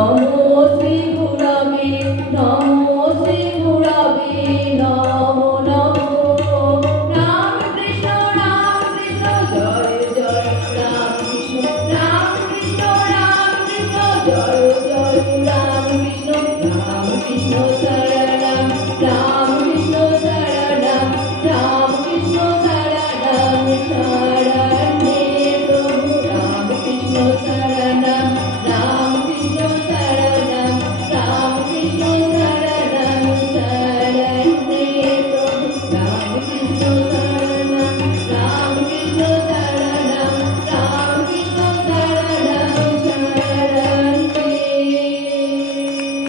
Namo Sri Puramin Namo